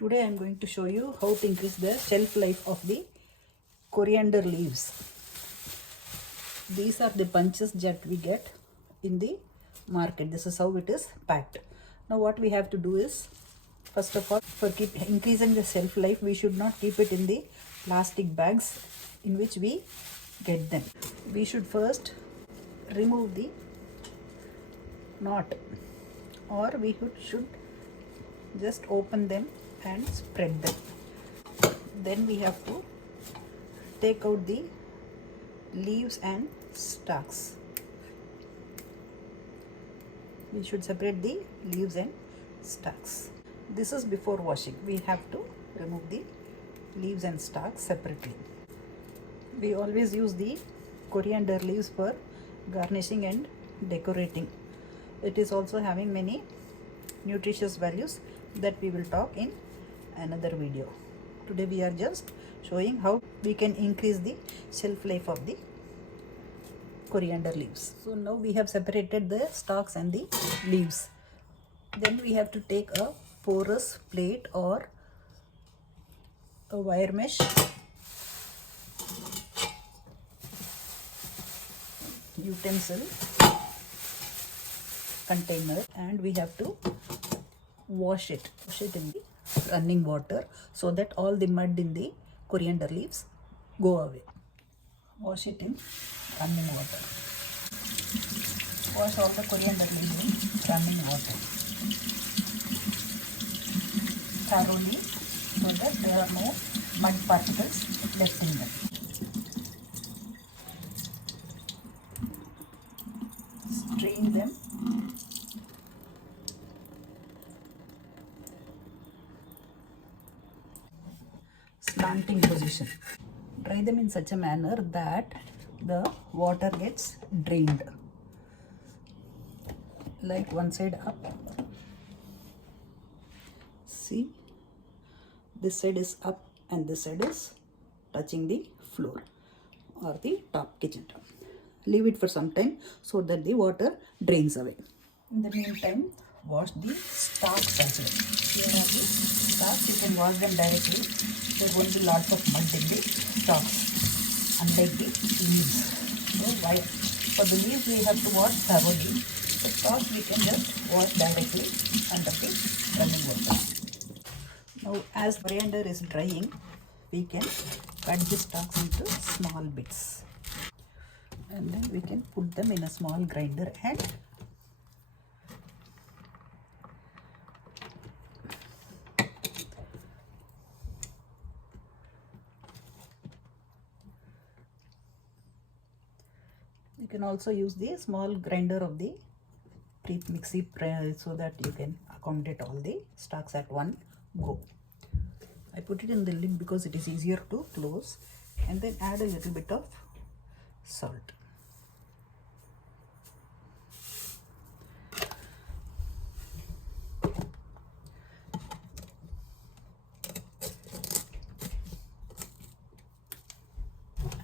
Today I am going to show you how to increase the shelf life of the coriander leaves. These are the bunches that we get in the market. This is how it is packed. Now what we have to do is, first of all, for increasing the shelf life, we should not keep it in the plastic bags in which we get them. We should first remove the knot, or we should just open them and spread them. Then we have to take out the leaves and stalks. We should separate the leaves and stalks. This is before washing. We have to remove the leaves and stalks separately. We always use the coriander leaves for garnishing and decorating. It is also having many nutritious values that we will talk in another video. Today we are just showing how we can increase the shelf life of the coriander leaves. So now we have separated the stalks and the leaves. Then we have to take a porous plate or a wire mesh utensil container, and we have to wash it in the running water so that all the mud in the coriander leaves go away. Wash it in running water. Wash all the coriander leaves in running water thoroughly so that there are no mud particles left in them. Strain them. Slanting position. Dry them in such a manner that the water gets drained. Like one side up. See, this side is up and this side is touching the floor or the top, kitchen top. Leave it for some time so that the water drains away. In the meantime, wash the stalks as well. Here are the stalks. You can wash them directly. There won't be lots of mud in the stalks, unlike the leaves. So for the leaves we have to wash thoroughly. The stalks we can just wash directly under the running water. Now as coriander is drying, we can cut the stalks into small bits. And then we can put them in a small grinder and you can also use the small grinder of the mixie so that you can accommodate all the stalks at one go. I put it in the lid because it is easier to close, and then add a little bit of salt.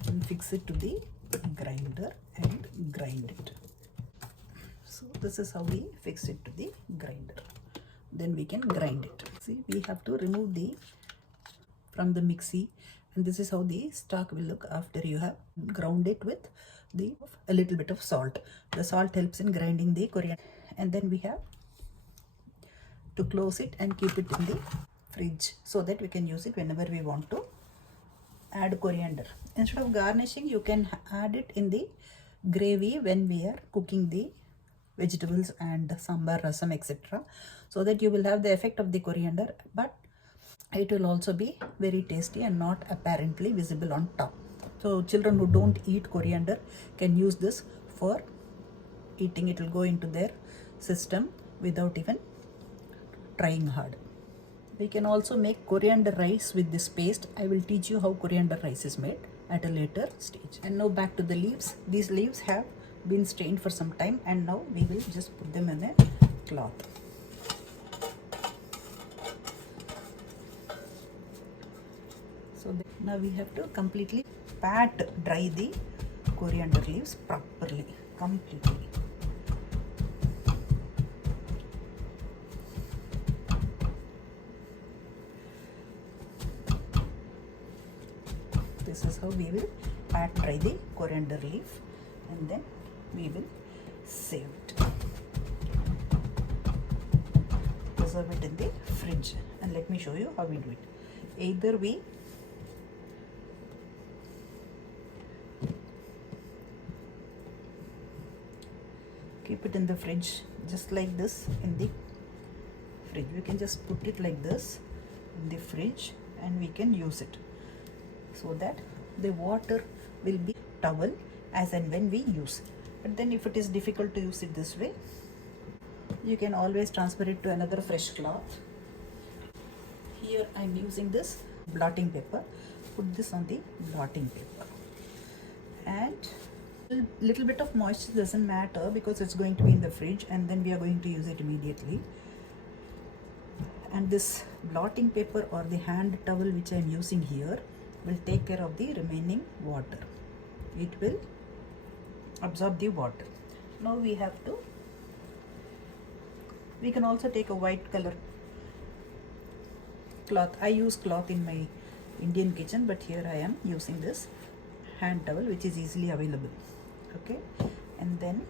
And fix it to the grinder and grind it. So this is how we fix it to the grinder. Then we can grind it. See, we have to remove from the mixie, and this is how the stalk will look after you have ground it with a little bit of salt. The salt helps in grinding the coriander. And then we have to close it and keep it in the fridge so that we can use it whenever we want to add coriander. Instead of garnishing, you can add it in the gravy when we are cooking the vegetables and sambar, rasam, etc. so that you will have the effect of the coriander, but it will also be very tasty and not apparently visible on top. So children who don't eat coriander can use this for eating. It will go into their system without even trying hard. We can also make coriander rice with this paste. I will teach you how coriander rice is made at a later stage. And now back to the leaves. These leaves have been strained for some time, and now we will just put them in a cloth. So now we have to completely dry the coriander leaves properly, completely. This is how we will pat dry the coriander leaf, and then we will save it. Preserve it in the fridge, and let me show you how we do it. Either we keep it in the fridge just like this. In the fridge we can just put it like this in the fridge, and we can use it so that the water will be towel as and when we use. But then if it is difficult to use it this way, you can always transfer it to another fresh cloth. Here I am using this blotting paper. Put this on the blotting paper, and little bit of moisture doesn't matter because it's going to be in the fridge, and then we are going to use it immediately. And this blotting paper or the hand towel which I am using here will take care of the remaining water. It will absorb the water. Now we can also take a white color cloth. I use cloth in my Indian kitchen, but here I am using this hand towel which is easily available. Okay, and then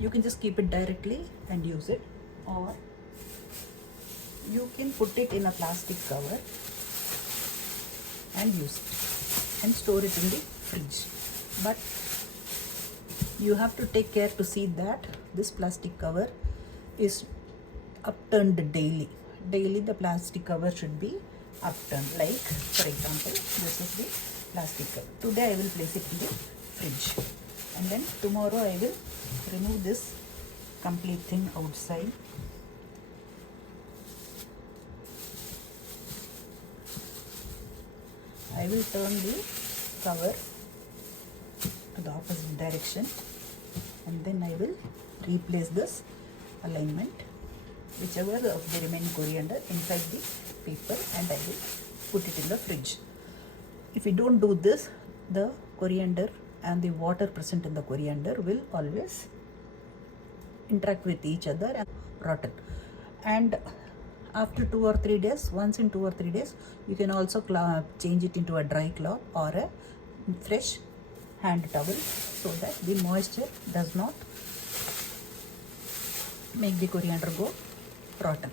you can just keep it directly and use it, or you can put it in a plastic cover and use it and store it in the fridge. But you have to take care to see that this plastic cover is upturned daily. Daily the plastic cover should be upturned. Like for example, this is the plastic cover. Today I will place it in the fridge, and then tomorrow I will remove this complete thing outside. I will turn the cover to the opposite direction, and then I will replace this alignment, whichever of the remaining coriander, inside the paper, and I will put it in the fridge. If we don't do this, the coriander and the water present in the coriander will always interact with each other and rotten. And after 2 or 3 days, once in 2 or 3 days, you can also change it into a dry cloth or a fresh hand towel, so that the moisture does not make the coriander go rotten.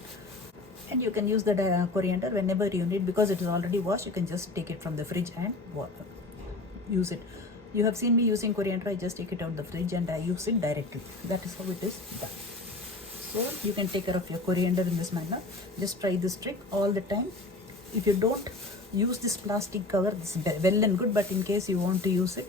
And you can use the coriander whenever you need, because it is already washed. You can just take it from the fridge and use it. You have seen me using coriander. I just take it out of the fridge and I use it directly. That is how it is done. So you can take care of your coriander in this manner. Just try this trick all the time. If you don't use this plastic cover, this is well and good, but in case you want to use it,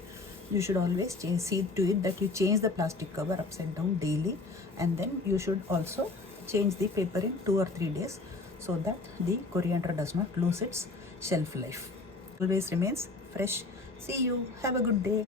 you should always see to it that you change the plastic cover upside down daily, and then you should also change the paper in 2 or 3 days, so that the coriander does not lose its shelf life. Always remains fresh. See you. Have a good day.